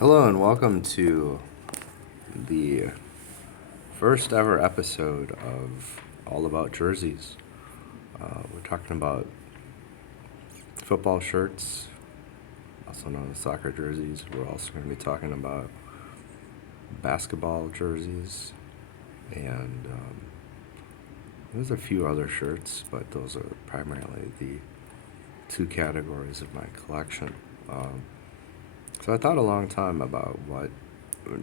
Hello and welcome to the first ever episode of All About Jerseys. We're talking about football shirts, also known as soccer jerseys. We're also going to be talking about basketball jerseys, and there's a few other shirts, but those are primarily the two categories of my collection. So I thought a long time about what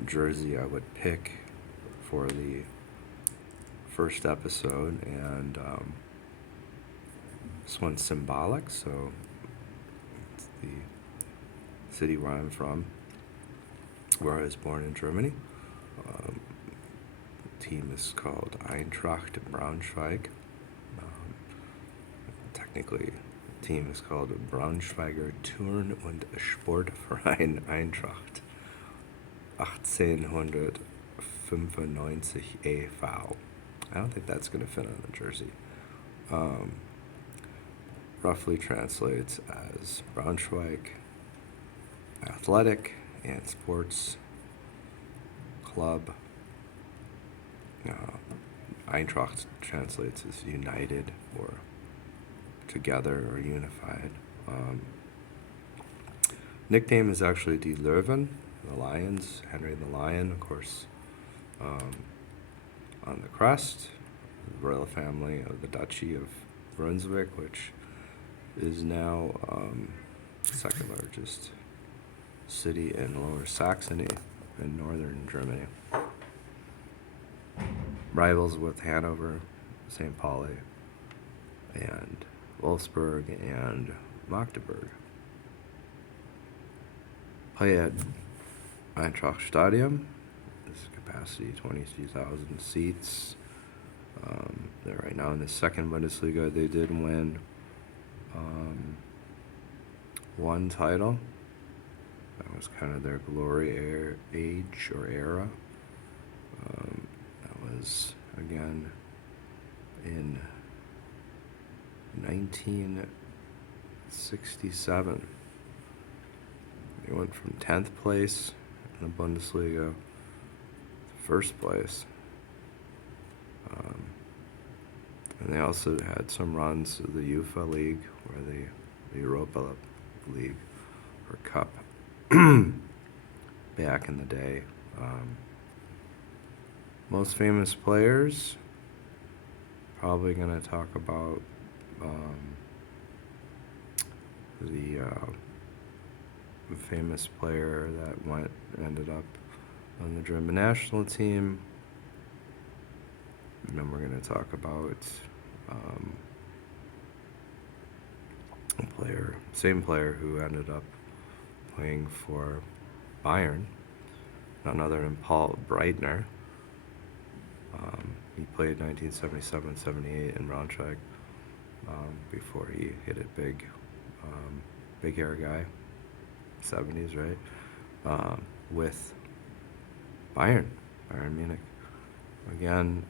jersey I would pick for the first episode, and this one's symbolic, so it's the city where I'm from, where I was born in Germany. The team is called Eintracht Braunschweig. Technically, the team is called Braunschweiger Turn- und Sportverein Eintracht 1895 e.V. I don't think that's going to fit on the jersey. Roughly translates as Braunschweig Athletic and Sports Club. Eintracht translates as united or together or unified. Nickname is actually Die Löwen, the Lions, Henry the Lion, of course. On the crest, the royal family of the Duchy of Brunswick, which is now second largest city in Lower Saxony in northern Germany. Rivals with Hanover, St. Pauli, and Wolfsburg and Magdeburg. Play at Eintracht Stadium. This capacity 22,000 seats. They're right now in the second Bundesliga. They did win one title. That was kind of their glory age or era. That was again in 1967. They went from 10th place in the Bundesliga to first place. And they also had some runs of the UEFA League or the Europa League or Cup back in the day. Most famous players, probably going to talk about the famous player that ended up on the German national team. And then we're going to talk about same player who ended up playing for Bayern, none other than Paul Breitner. He played 1977-78 in Braunschweig before he hit it big. Big hair guy, 70s, right? With Bayern Munich. Again,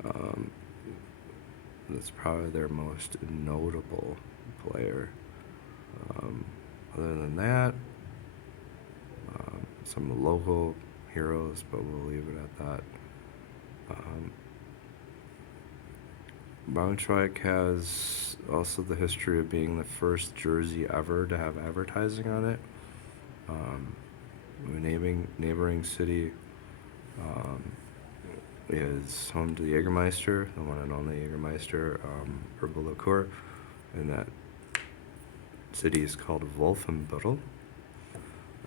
that's probably their most notable player. Other than that, some local heroes, but we'll leave it at that. Braunschweig has also the history of being the first jersey ever to have advertising on it. The neighboring city is home to the Jägermeister, the one and only Jägermeister herbal liqueur, and that city is called Wolfenbüttel.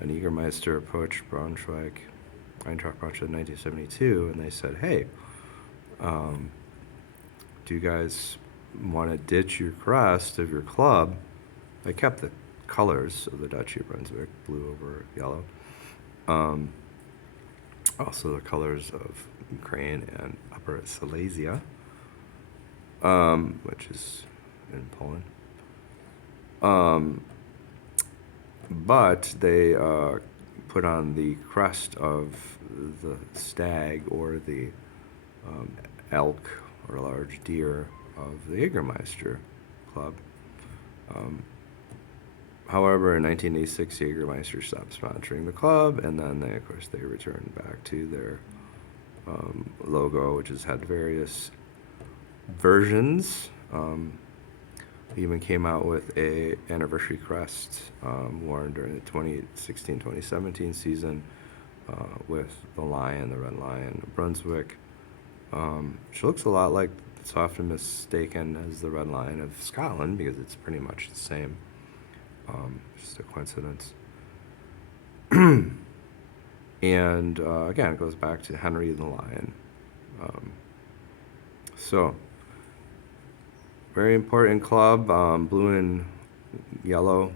An Jägermeister approached Eintracht Braunschweig in 1972, and they said, "Hey, do you guys want to ditch your crest of your club?" They kept the colors of the Duchy of Brunswick, blue over yellow. Also the colors of Ukraine and Upper Silesia, which is in Poland. But they put on the crest of the stag or the elk or large deer of the Jägermeister club. However, in 1986, Jägermeister stopped sponsoring the club, and then of course, they returned back to their logo, which has had various versions. Even came out with a anniversary crest worn during the 2016-2017 season with the lion, the red lion of Brunswick, which looks a lot like, it's often mistaken as the red lion of Scotland because it's pretty much the same. Just a coincidence. And again, it goes back to Henry the Lion. So, very important club, blue and yellow,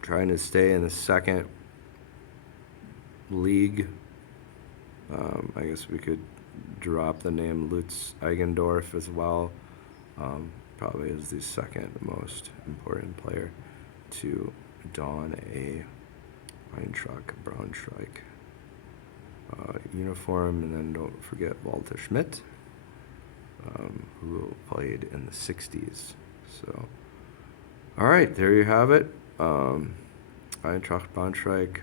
trying to stay in the second league. I guess we could drop the name Lutz Eigendorf as well. Probably is the second most important player to don a Eintracht Braunschweig uniform. And then don't forget Walter Schmidt, who played in the 60s. So, all right, there you have it. Eintracht Braunschweig,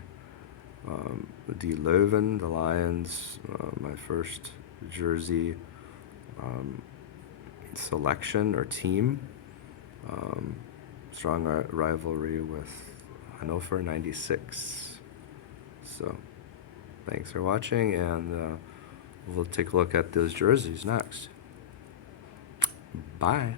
Die Löwen, the Lions, my first jersey selection or team. Strong rivalry with Hannover 96. So, thanks for watching, and we'll take a look at those jerseys next. Bye.